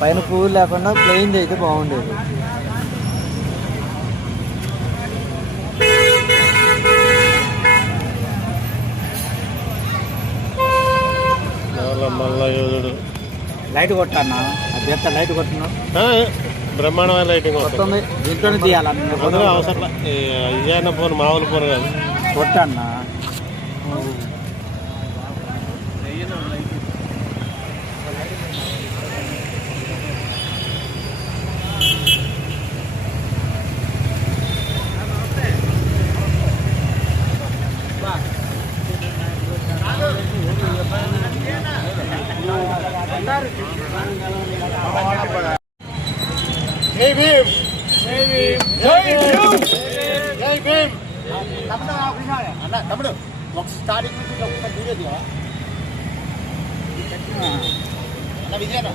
పైన పువ్వు లేకుండా ప్లెయిన్ అయితే బాగుండేది. లైట్ కొట్టానా అది లైట్ కొట్టినా బ్రహ్మాండమైన లైటింగ్ వస్తుంది. దీంట్లోనే తీయాలి అవసరం ఇదైనా ఫోన్ మామూలు ఫోన్ కాదు. కొట్టన్నా జై భీమ్ జై భీమ్ జై భీమ్. అన్న తమ్ముడు ఒక స్టార్టింగ్ నుంచి ఒక వీడియో దిగా అన్న విజయన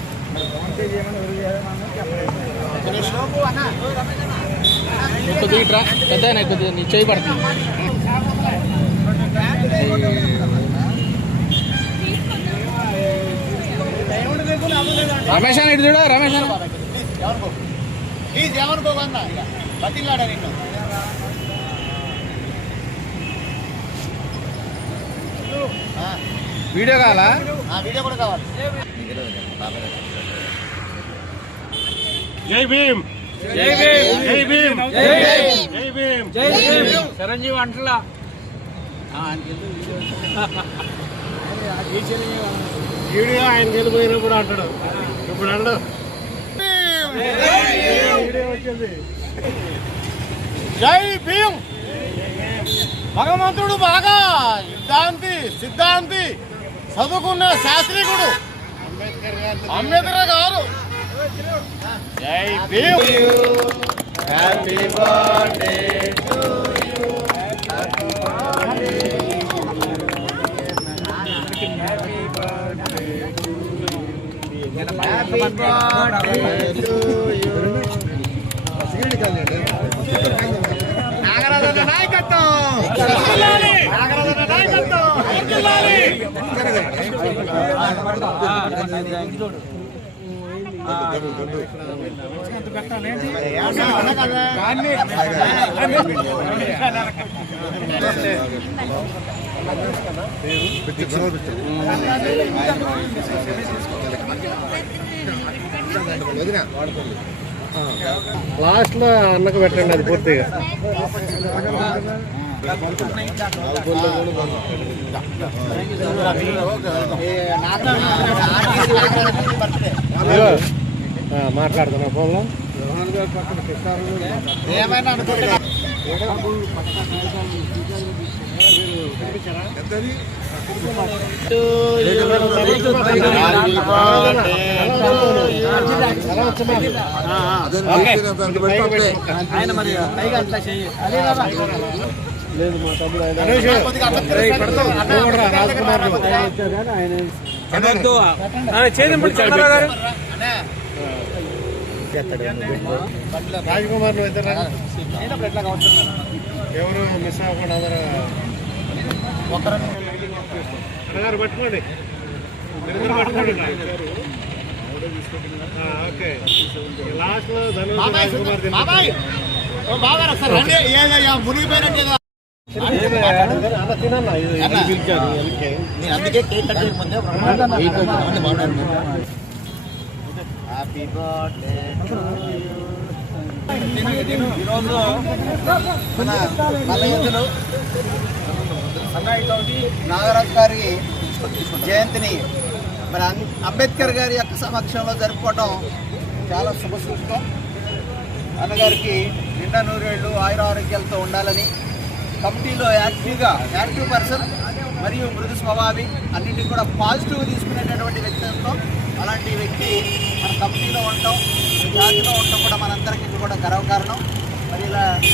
కొద్దిగా పెద్ద కొద్దిగా నీ చేయి పడుతుంది. రమేష్ అని ఇటు చూడ రమేష్ అని ప్లీజ్ ఏమనుకోవన్న ఇక బతిలాడా నిన్ను. వీడియో కావాలా? వీడియో కూడా కావాలి. జై భీమ్ జై భీమ్ జై భీమ్ జై భీమ్ జై భీమ్. చిరంజీవి అంటలా వీడియో ఆయన వెళ్ళిపోయినప్పుడు అంటాడు, ఇప్పుడు అంటాడు. జై భీమ్. భగవంతుడు బాగా సిద్ధాంతి చదువుకున్న శాస్త్రీకుడు అంబేద్కర్ గారు. జై Bhim. Happy birthday to you. Happy birthday to you. Nagarajan నాయకత్వం. నాగరాజన నాయకత్వం. లాస్ట్ లో అన్నకు పెట్టండి అది పూర్తిగా. మాట్లాడుతున్నా ఫోన్లో ఏమైనా అనుకుంటున్నా. లేదు మా తమ్ముడు రాజకుమార్ ఎవరు మిస్ అవ్వకుండా అందరూ పట్టుకోండి. ఓకే లాస్ట్ లో మునిగిపోయినట్టు అందుకే కేక్ కట్ ముందే. Happy birthday. ఈరోజు మన నల్లయుద్ధులు నాగరాజు గారి జయంతిని మరి అంబేద్కర్ గారి యొక్క సమక్షంలో జరుపుకోవడం చాలా శుభసూచకం. అన్నగారికి నిండా నూరేళ్లు ఆయురారోగ్యాలతో ఉండాలని కమిటీలో యాక్టివ్ పర్సన్ మరియు మృదు స్వభావి అన్నింటినీ కూడా పాజిటివ్ తీసుకునేటటువంటి వ్యక్తిత్వం. అలాంటి వ్యక్తి మన కమిటీలో ఉండటం, జాతిలో ఉండటం కూడా మనందరికీ కూడా గర్వకారణం. మరి ఇలాంటి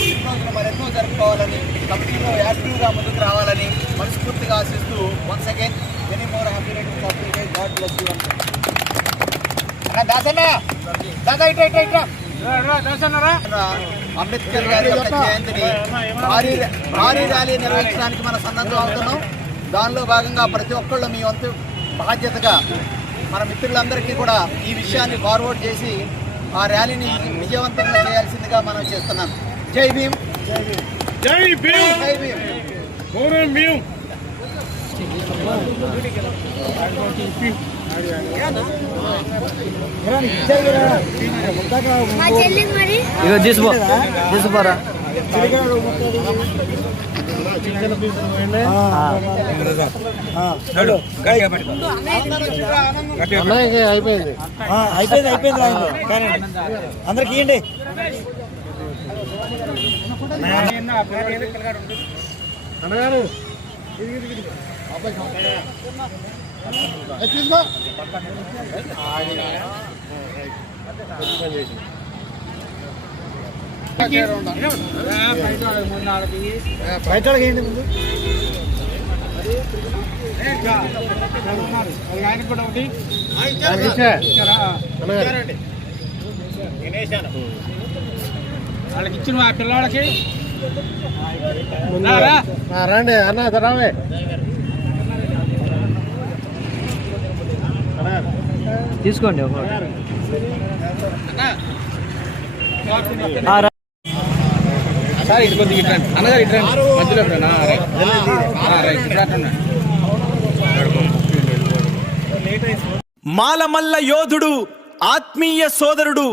పుట్టినరోజులు మరెన్నో జరుపుకోవాలని, కమిటీలో యాక్టివ్గా ముందుకు రావాలని మనస్ఫూర్తిగా ఆశిస్తూ once again many more happy returns of the day. God bless you. Ambedkar గారి యొక్క జయంతిని భారీ ర్యాలీ నిర్వహించడానికి మనం సన్నద్ధం అవుతున్నాం. దానిలో భాగంగా ప్రతి ఒక్కళ్ళు మీ వంతు బాధ్యతగా మన మిత్రులందరికీ కూడా ఈ విషయాన్ని ఫార్వర్డ్ చేసి ఆ ర్యాలీని విజయవంతంగా చేయాల్సిందిగా మనం చేస్తున్నాం. జై భీమ్, జై భీమ్, జై భీమ్. గౌరవం భీమ్. ఇక తీసుకోరా అయిపోయింది అందరికి ఇవ్వండి. అన్నగారు బయట ఇవ్వండి ముందు. వాళ్ళకి ఇచ్చిన ఆ పిల్లవాళ్ళకి రండి అన్న రావే తీసుకోండి సార్ ఇటు కొద్దిగా ఇట్రండి అన్నగారు ఇట్రండి మధ్యలో మాలమల్ల యోధుడు ఆత్మీయ సోదరుడు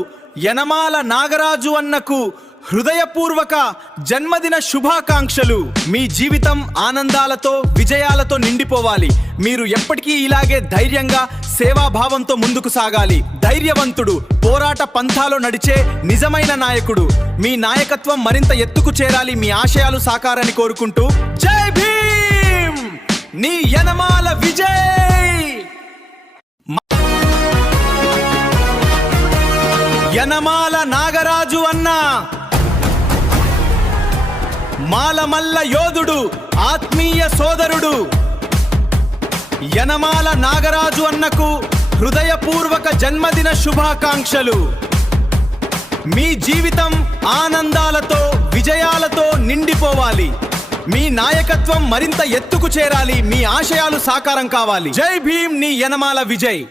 యనమాల నాగరాజు అన్నకు హృదయపూర్వక జన్మదిన శుభాకాంక్షలు. మీ జీవితం ఆనందాలతో విజయాలతో నిండిపోవాలి. మీరు ఎప్పటికీ ఇలాగే ధైర్యంగా సేవాభావంతో ముందుకు సాగాలి. ధైర్యవంతుడు, పోరాట పంథాలో నడిచే నిజమైన నాయకుడు. మీ నాయకత్వం మరింత ఎత్తుకు చేరాలి. మీ ఆశయాలు సాకారాన్ని కోరుకుంటూ జై భీమ్, నీ యనమాల విజయ్. యనమాల నాగరాజు అన్న మాలమల్ల యోధుడు, ఆత్మీయ సోదరుడు. యనమాల నాగరాజు అన్నకు హృదయపూర్వక జన్మదిన శుభాకాంక్షలు. మీ జీవితం ఆనందాలతో విజయాలతో నిండిపోవాలి. మీ నాయకత్వం మరింత ఎత్తుకు చేరాలి. మీ ఆశయాలు సాకారం కావాలి. జై భీమ్, నీ యనమాల విజయ్.